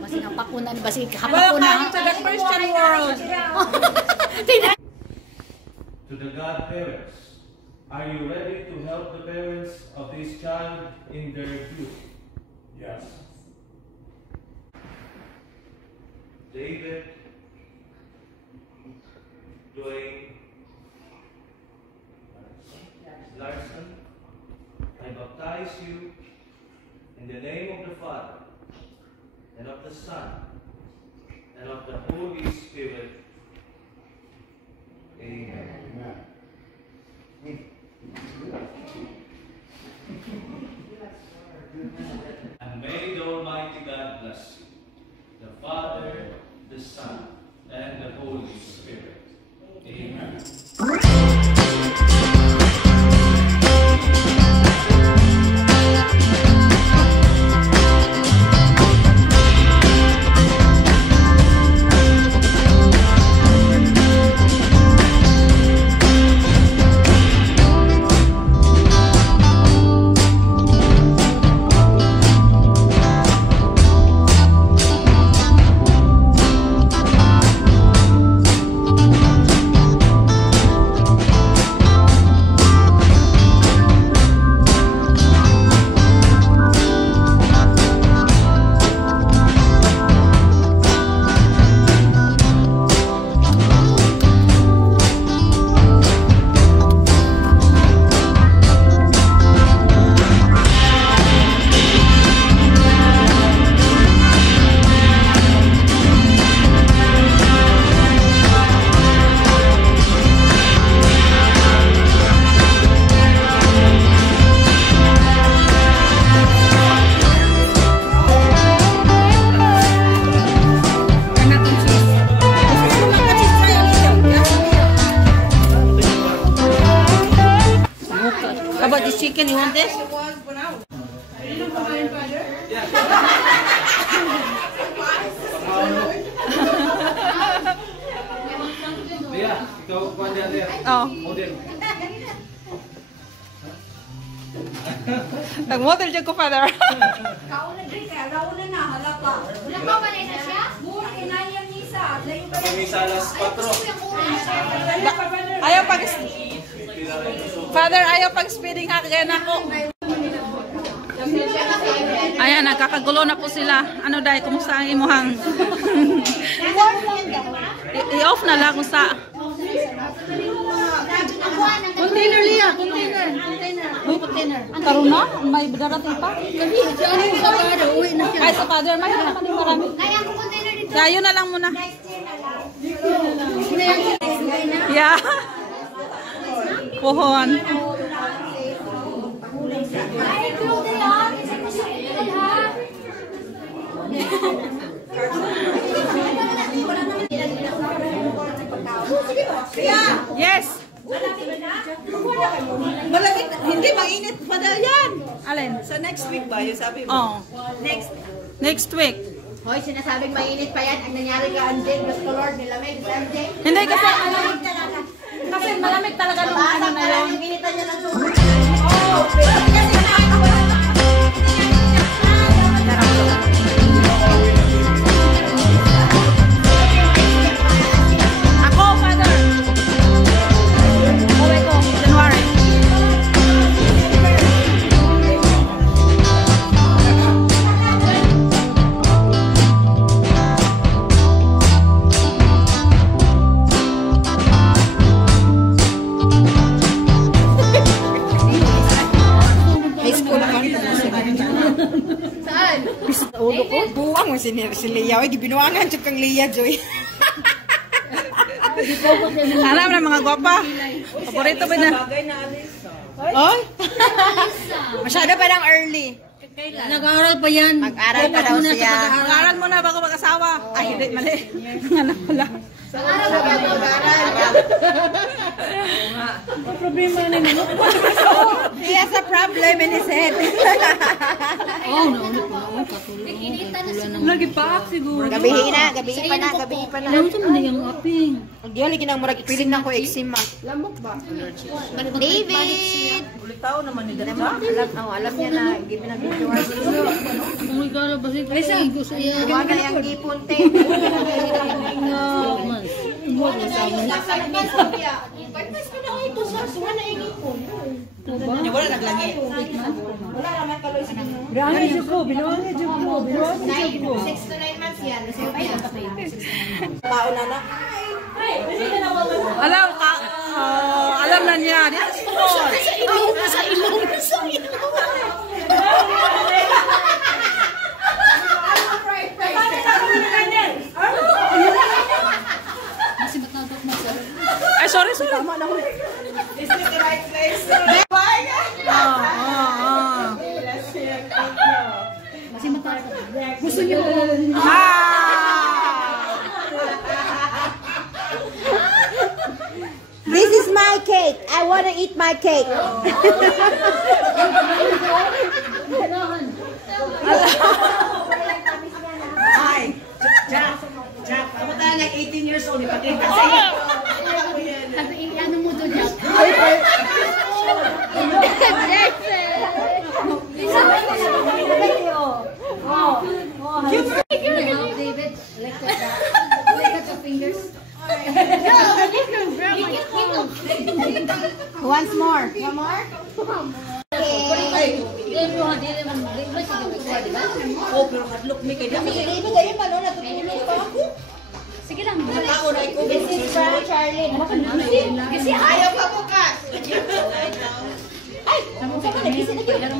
Masing ang pakunan, basig hapakuna. Welcome to the Christian world. To the godparents, are you ready to help the parents of this child in their youth? Yes. David, Dwayne, Larson, I baptize you in the name of the Father, and of the Son, and of the Holy Spirit. Amen. And may the Almighty God bless you, the Father, the Son, and the Holy Spirit. Amen. About this chicken, you want this? Leah, ikaw pa dyan, Leah. Oh. Model. Nag-model dyan ko, Father. Kauna din kaya, launa na, hala pa. Wala pa ba na siya? Mura, inayang misa. Kami sa alas 4. Ayaw pag... Father, ayaw pag speeding hack. Ganyan ako. Ayan, nagkakagulo na po sila. Ano dahil, kumusta ang imuhang? I-off na lang kung sa... Container, Leah. Container. Container. Karoon na? May darating pa? Kasi si ano yung kapara, uwi na siya. Ay, sa Father, may naman yung marami. Kaya ang container dito. Kaya yun na lang muna. Yeah. Pohon. Ay, clothes yan. Isa ko sa ilal, ha? Yes. Malamig, hindi mainit pa daw yan. Alin? Sa next week ba? Yung sabi mo? Oh. Next week. Hoy, sinasabing mainit pa yan. Ang nangyari ka, Anjay. Gusto Lord, nilamig sa Anjay. Hindi kasi malamig talaga. Kasi malamig talaga nung ano na yun. Initan niya ng sumo. Ako, Father. Uwi ko, January. Saan? Ulo ko, buwang mo si Leah. Gibinuangan siya kang Leah, Joy. Alam na mga gwapa. Paborito ba na? Oy? Masyado pa lang early. Nag-aaral pa yan. Mag-aral pa daw siya. Mag-aral mo na bago mag-asawa. Ay, hindi, mali. Anak pala. Nag-aaral pa yan. Nag-aaral. Problema na naman. He has a problem in his head. Oh, no. Katulong. Kinita na Lagi pa siguro. Gabi na, gabi pa na. Alam mo na yung aping. Ang gali ginang murag ipiling na ko eczema. Lamok ba? David! Ulitaw naman ni Dada. Alam niya na, give me na video. Kung ikaw ba si Kaigo sa iya. Huwag na yung gipon, te. Pagkas ka na kayo ito sa suha na igipon. Wala naglangit. Wala naman kaloy sa kanyo. Binuha niya ko. 6 to 9 months yan. Mauna na. Alam na niya. This is for. Sa ilong. Ay, sorry. Is this the right place? Gusto niyo. This is my cake. I want to eat my cake. Ay, Jack, ako tayo like 18 years old, ipatid ka sa iyo. Ano mo doon, Jack? David, like that. Like that, your fingers. Once more. One more? Oh, pero hadlok mi kay dami. Hindi kayo pa, no? Natutulog pa ako. Sige lang. This is from Charlene. Kasi Ayaw ka bukas. Ay, sama nag-isip na yun.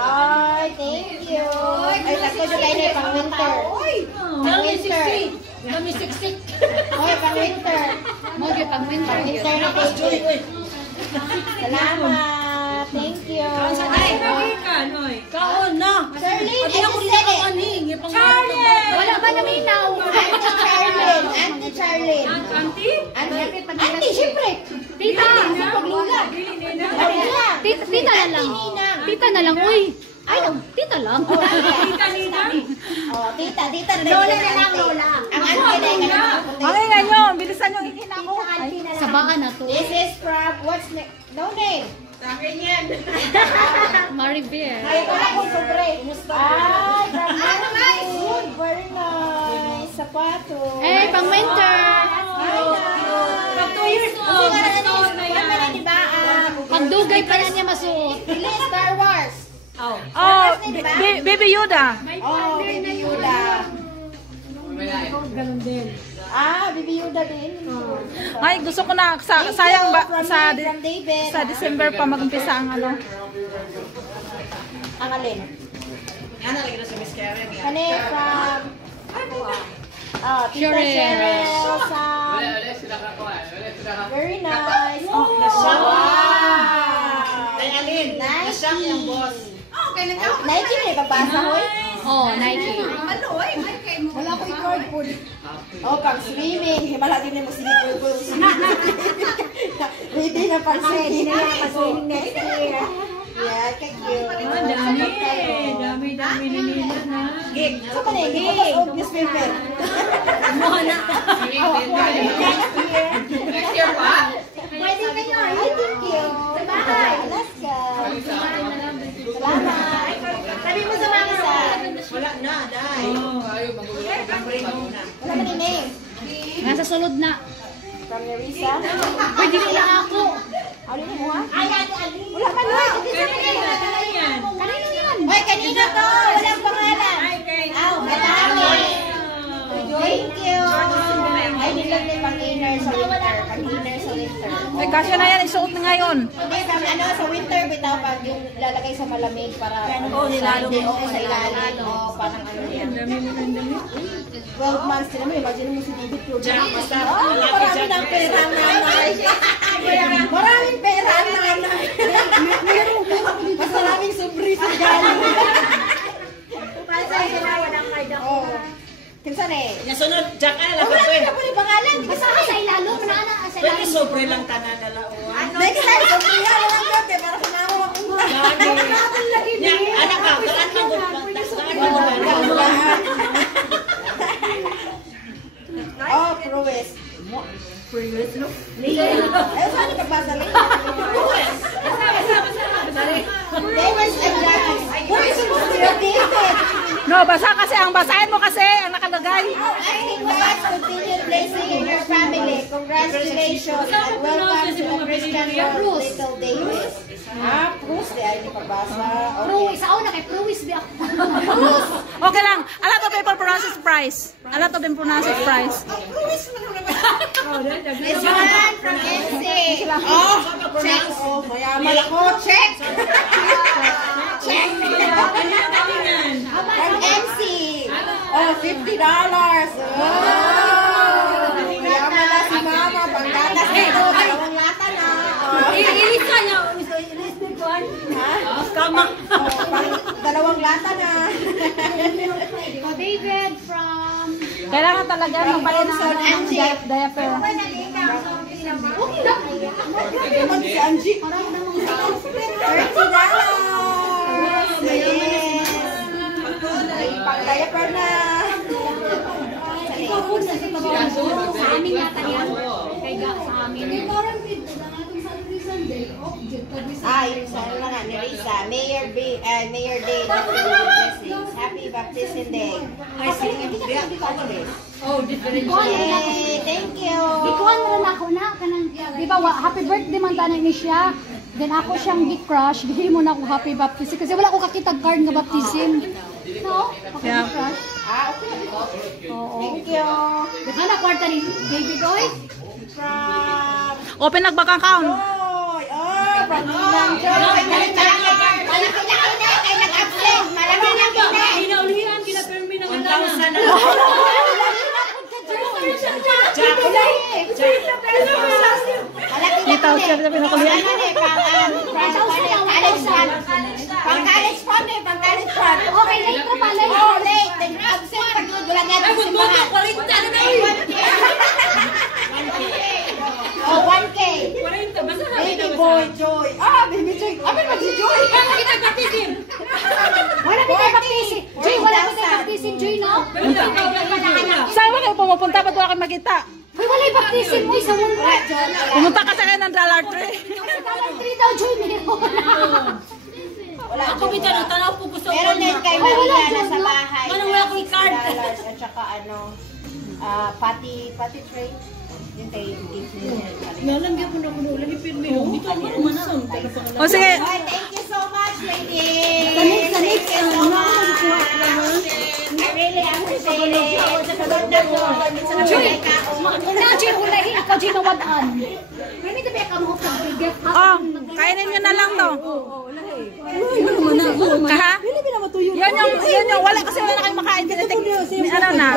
Ay, thank you. Ay, tako dyan kayo na pang winter. Pang winter. Kami 60. Oy, pang winter. Mogi pang winter. Winter na thank you. Salamat. Thank you. Kaon na. Charlene, I just said it. Charlene! Wala ba naminaw? Auntie Charlene. Auntie Charlene. Auntie, syempre. Tita! Paglula. Tita na lang. Tita na lang, uy. Ay, tita lang. Oh, tita na. Lola na lang, Lola. Ang auntie na yung Okay nga yun. Bilisan yung itin ako. Sabaan na to. This is from, what's name? No name. Sa akin yan. Maribel. Ay, wala akong sobre. Ay, grabe. Good, very nice. Sapatos. Eh, pang winter. Ay, nice. 2 years old. Diba? Pagdugay pa na niya masuot. Dili, Star Wars. Oh, Baby Yoda. Oh, Baby Yoda. Ah, Baby Yoda din. Ay, gusto ko na. Sayang ba? From David. Sa December pa mag-umpisa ang ano. Ang alin? Yan na lagi na si Miss Karen. Kani from... Tita Cheryl. Cheryl. Very nice. Oh, wow. Ay, Alin, Nice. nasyang yung boss. Nike mo babasa mo eh. Oh, Nike. Wala ko i-cord po. Oh, pag swimming, himala din mo sige po. Ready na pag swimming. Swimming next year. Yeah, thank you. Dami nila na. Gig. So pa na yung gig. Oh, newspaper. Next year pa? Pwede kayo. Ay, thank you. Bye. Alaska. Salamat. Sabi mo sa mga sa... Wala na, dahil. Wala man yung name. Nasa sulod na. From Nerissa. Pwede nila ako. Alin mo ha? Wala man yun. Kanino yan? Hoy, kanino to? Walang pangalan. Aw, matami. Thank you. Ay, nilang din pang-inner sa winter. Pang-inner sa winter. Ay, kasya na yan. Isuot na ngayon. Hindi, sa winter, bitaw pag yung lalagay sa malamig para nilalong hindi okay sa ilalim. O, parang ano yan. 12 months din naman. Imagine mo si David Pure. Marami ng pera ang nanay. Maraming pera ang nanay. Mas maraming sobre sa galing. Oh. Kinsa na eh? Nasunod, Jack, ano lang Wala ka ka po yung pangalan. Basta sa ilalo, manana sa Pwede ilalo. sobre lang tanan na lauan. Next time, sobre yan. Walang gabi. Para kinawa akong Anak ka, kalaan mo. Kalaan mo. Pruwis. Previous, no? Eh, saan ka basa rin? Davis and Janice. Who is supposed to be David? No, basa kasi. Ang basahin mo kasi ang nakalagay. I think God's continued blessing in your family. Congratulations and welcome to the Christian world, little Davis. Ah, Bruce, di ay di pagbasa. Pruwis. Ako na kay Pruwis. Di ako. Okay lang. A lot of people pronounce it price. A lot of them pronounce it price. This one from MC. Oh, check. Oh, mayaman ako. Check. Check. From MC. Oh, $50. Oh, mayaman na si Mama. Pagkatas nito, dalawang lata na. Ilis ka niya. Kama. Dalawang lata na. Oh, David from... Kailangan talaga magpalit ng diaper. Okay naman si Angie. $30. Yes. Pang diaper na. Ikaw po sa amin yata yan. Kaya sa amin. Ay, sana na nga ni Risa. Mayor Day, blessings. Happy Baptism Day. Oh, different. Yay, thank you. Ikuan rin ako na. Di ba, happy birthday man tayo ni siya. Then ako siyang gi-crush. Bigay mo na ako happy baptism. Kasi wala ko kakitag card nga baptism. No? Ako Yeah. gi-crush. Ah, okay. Oo. Thank you. Baka na kwarta ni David Oy. From Open nag-bank account. Joy. Oh, from Ninang Joy. Malaki na. Kay nag-absent. Malaki na kita. Pinaulihan, kinapirmi ng 1,000 na. Malaki na kita. Pang college fund eh. Pang college fund. Okay, late ka pala. Oh, late. Nag-absent. Pag-gulang nga Ay, sa buto, simbahan. 40 na na. Oh, 1K. 40, basta na. Baby boy, Joy. Ah, baby Joy. Amin ba si Joy? Kita baptism. Wala din tayo baptism. Joy, wala din tayo baptism, Joy, no? Saan ba kayo pumupunta? Ba't wala kayo makita? Uy, wala yung baptism mo. Isa mong Pumunta ka sa kayo ng Dollar Tree. $3 daw, Joy, meron. Wala, Ako Joy. bita na, tanaw po gusto ko. Meron din kay Ay, wala, Maria Joy, nasa no? bahay. Ano, wala akong card. $60 at saka ano, pati tray. Yun kay gift niya. Nalangyan mo na ko na. Lagi pirmi. Dito ako naman na. O sige. Okay, thank you so much, ladies. Thank you so much. I really appreciate it. Sunod na po. Joy, una, Joy, ulahin ako, Joy, nawadaan. May may gabi ka mo pag-gift. Oh, kainin nyo na lang to. Kaha? Yun yung, wala kasi wala na kayong makain. Ano na?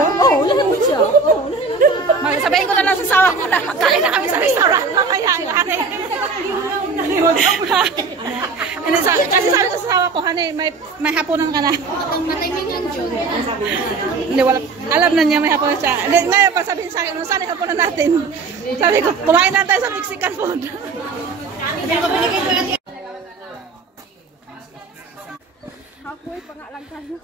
Sabihin ko na lang sa sawa ko na magkain na kami sa restaurant mamaya. Hane. Kasi sabi ko sa sawa ko, Hane, may hapunan ka na. Ang matimingan, Joy. Hindi, wala. Alam na niya may hapunan siya. Ngayon pa sabihin sa akin, saan yung hapunan natin? Sabi ko, kumain na tayo sa Mexican food. Ako'y pangalan kayo.